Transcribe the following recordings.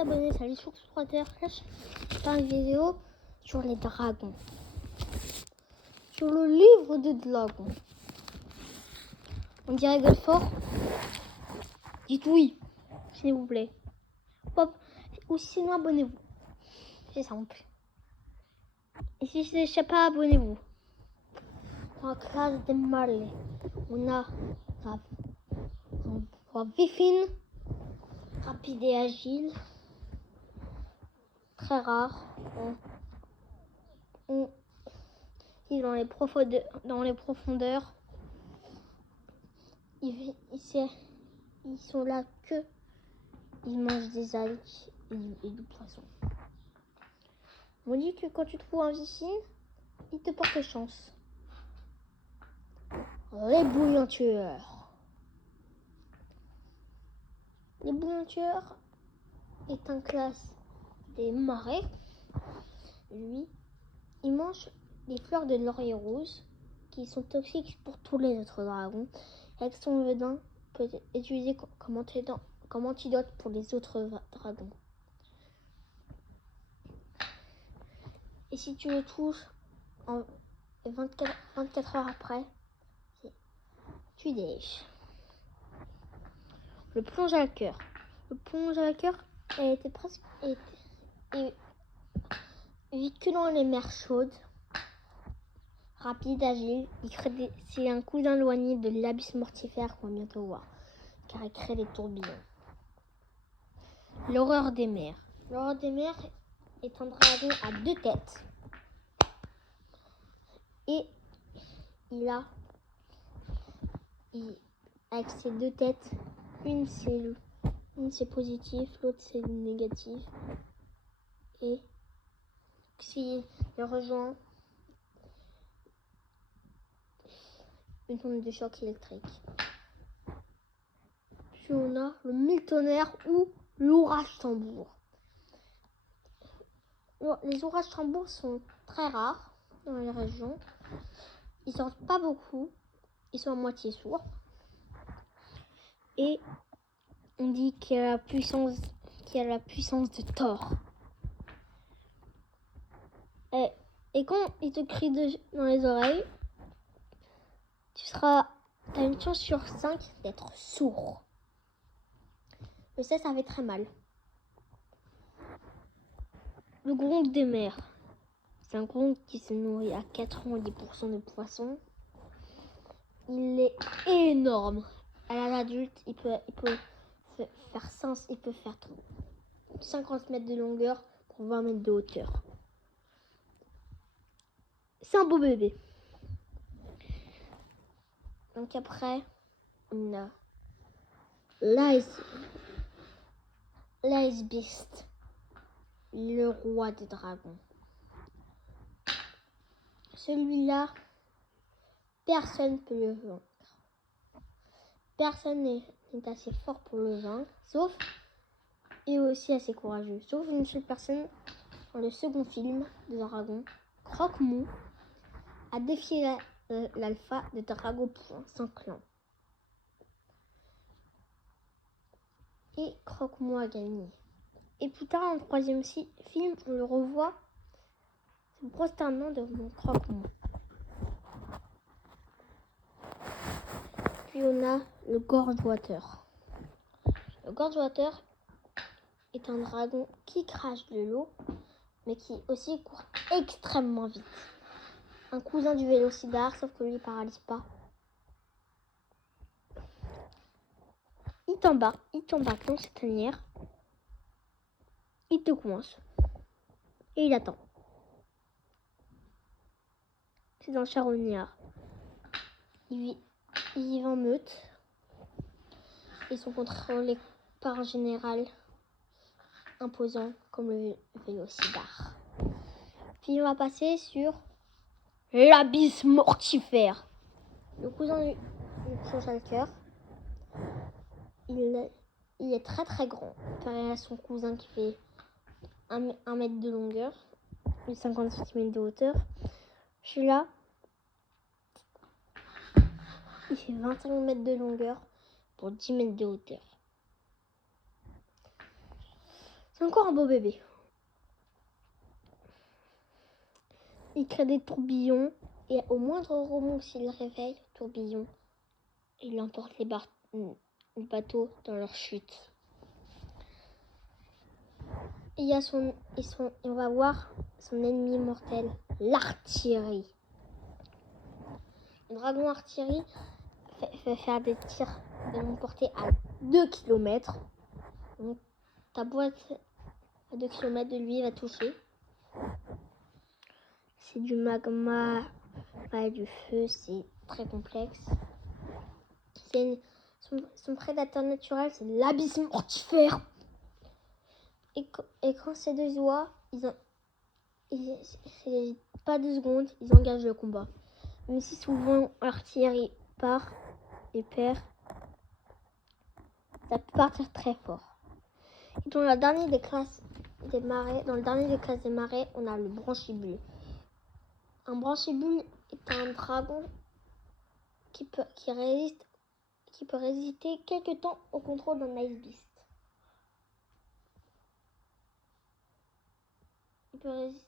Abonnez, salut sur Twitter. Là, je fais une vidéo sur les dragons. Sur le livre des dragons. On dirait Golfort. Dites oui, s'il vous plaît. Hop. Ou sinon, abonnez-vous. C'est simple. Et si ce n'est pas, abonnez-vous. Dans la classe des malais, on a Vifine, rapide et agile. Très rare. Il est dans les profondeurs. Ils sont là que ils mangent des algues et du poisson. On dit que quand tu trouves un Vifine, il te porte chance. Les bouillanteurs. Les bouillanteurs est un classe des marais. Lui, il mange les fleurs de laurier rose qui sont toxiques pour tous les autres dragons. Avec son venin, peut être utilisé comme antidote pour les autres dragons. Et si tu le touches en 24 heures après, tu déches. Le plonge à cœur. Le plonge à cœur vit que dans les mers chaudes. Rapide, agile, c'est un cousin éloigné de l'abysse mortifère qu'on va bientôt voir, car il crée des tourbillons. L'horreur des mers. L'horreur des mers est un dragon à 2 têtes. Et avec ses 2 têtes, une c'est positif, l'autre c'est négatif. Et s'il rejoint une onde de choc électrique. Puis on a le mille-tonnerre ou l'orage tambour. Les orages tambours sont très rares dans les régions. Ils sortent pas beaucoup. Ils sont à moitié sourds. Et on dit qu'il y a la puissance de Thor. Et quand il te crie dans les oreilles, t'as une chance sur 5 d'être sourd. Je sais, ça fait très mal. Le gronde des mers. C'est un gronde qui se nourrit à 90% de poissons. Il est énorme. À l'âge adulte, il peut faire 50 mètres de longueur pour 20 mètres de hauteur. C'est un beau bébé. Donc après, on a l'Ice Beast, le roi des dragons. Celui-là, personne ne peut le vaincre. Personne n'est assez fort pour le vaincre, et aussi assez courageux. Sauf une seule personne dans le second film de Dragon, Croque-Mou, a défié l'alpha de Dragopoint sans clan. Et Croque-Mou a gagné. Et plus tard, dans le troisième film, on le revoit se prosternant devant Croque-Mou. Puis on a le Gorgewater. Le Gorgewater est un dragon qui crache de l'eau, mais qui aussi court extrêmement vite. Un cousin du Vélocidar, sauf que lui, il paralyse pas. Il t'embarque dans cette tanière, il te coince, et il attend. C'est un charognard. Il vit en meute. Ils sont contrôlés par un général imposant comme le Vélocidar. Puis on va passer sur l'abysse mortifère. Le cousin du plonge à cœur. Il est très très grand, comparé à son cousin qui fait 1 mètre de longueur et 50 cm de hauteur. Celui-là, il fait 25 mètres de longueur pour 10 mètres de hauteur. C'est encore un beau bébé. Il crée des tourbillons et au moindre remous s'il réveille le tourbillon, il emporte les bateaux dans leur chute. Et on va voir son ennemi mortel, l'artillerie. Le dragon artillerie fait faire des tirs de longue portée à 2 km. Donc, ta boîte à 2 km de lui va toucher. C'est du magma, pas du feu, c'est très complexe. Son prédateur naturel, c'est l'abysse mortifère. Et quand ces deux oies, ils pas 2 secondes, ils engagent le combat. Même si souvent l'artillerie part et perd, ça peut partir très fort. Et dans le dernier des classes des marais, on a le branchibule. Un branchibule est un dragon qui peut résister quelque temps au contrôle d'un ice beast. Il peut résister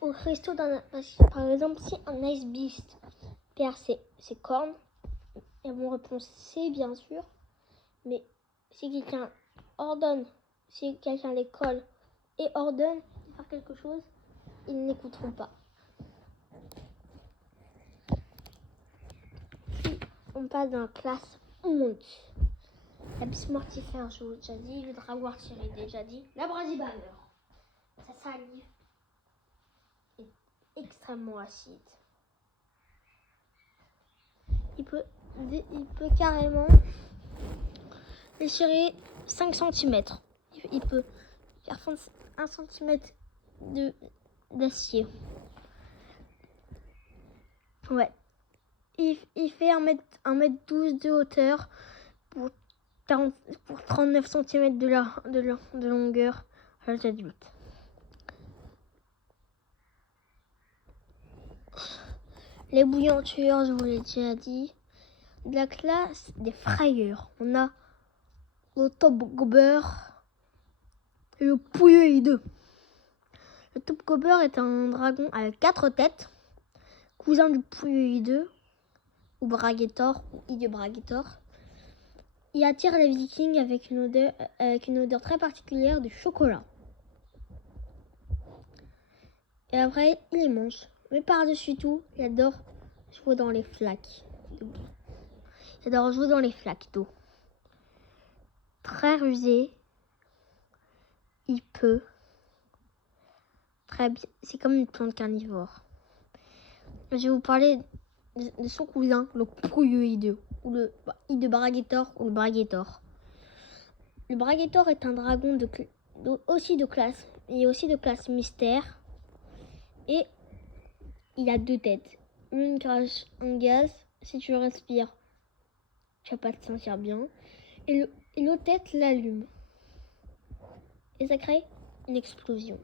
au cristaux par exemple, si un ice beast perd ses cornes, et mon réponse c'est bien sûr, mais si quelqu'un les colle et ordonne de faire quelque chose, ils n'écouteront pas. On passe dans la classe 11. L'abysse mortifère, je vous ai déjà dit. Le dragon artillerie, déjà dit. L'abrasibaneur. Sa salive est extrêmement acide. Il peut carrément déchirer 5 cm. Il peut faire fondre 1 cm d'acier. Ouais. Il fait 1m12 de hauteur pour 39 cm de longueur à l'âge adulte. Les bouillantures, je vous l'ai déjà dit. De la classe des frayeurs, on a le Top-Gober et le Pouilleux hideux. Le Top-Gober est un dragon avec 4 têtes, cousin du Pouilleux hideux, ou Bragetor, ou Hideux Bragetor. Il attire les vikings avec une odeur très particulière de chocolat. Et après, il les mange. Mais par-dessus tout, il adore jouer dans les flaques d'eau. Très rusé, il peut très bien. C'est comme une plante carnivore. Je vais vous parler de son cousin, le Pouilleux hideux, ou le Hideux Bragetor, ou le Bragetor. Le Bragetor est un dragon aussi de classe mystère. Et il a 2 têtes. L'une crache un gaz, si tu le respires, tu vas pas te sentir bien. Et l'autre tête l'allume. Et ça crée une explosion.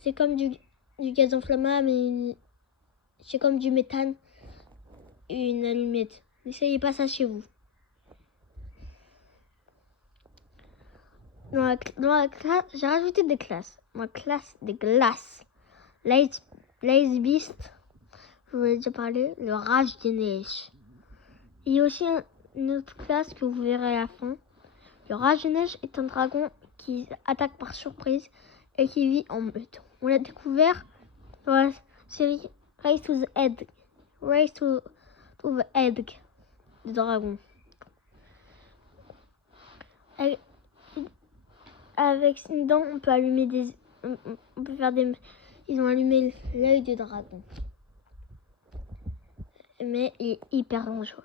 C'est comme du gaz inflammable, mais c'est comme du méthane et une allumette. N'essayez pas ça chez vous. Dans la classe, j'ai rajouté des classes. Dans la classe des glaces. L'Ice Beast, je vous ai déjà parlé, le Rage des Neiges. Il y a aussi une autre classe que vous verrez à la fin. Le Rage des Neiges est un dragon qui attaque par surprise et qui vit en meute. On l'a découvert dans la série Race to the Edge. Race to the Edge du dragon. Avec une dent, on peut allumer on peut faire des. Ils ont allumé l'œil du dragon. Mais il est hyper dangereux.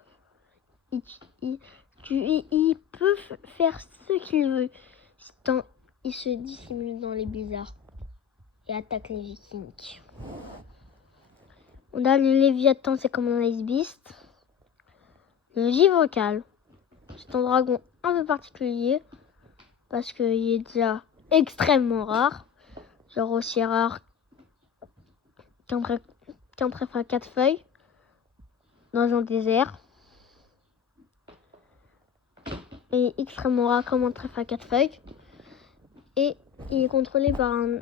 Il peut faire ce qu'il veut tant il se dissimule dans les blizzards et attaque les vikings. On a le Léviathan, c'est comme un Ice Beast. Le Givrecal, c'est un dragon un peu particulier parce qu'il est déjà extrêmement rare. Genre aussi rare qu'un trèfle à 4 feuilles dans un désert. est extrêmement rare comme un trèfle à 4 feuilles. Et il est contrôlé par un...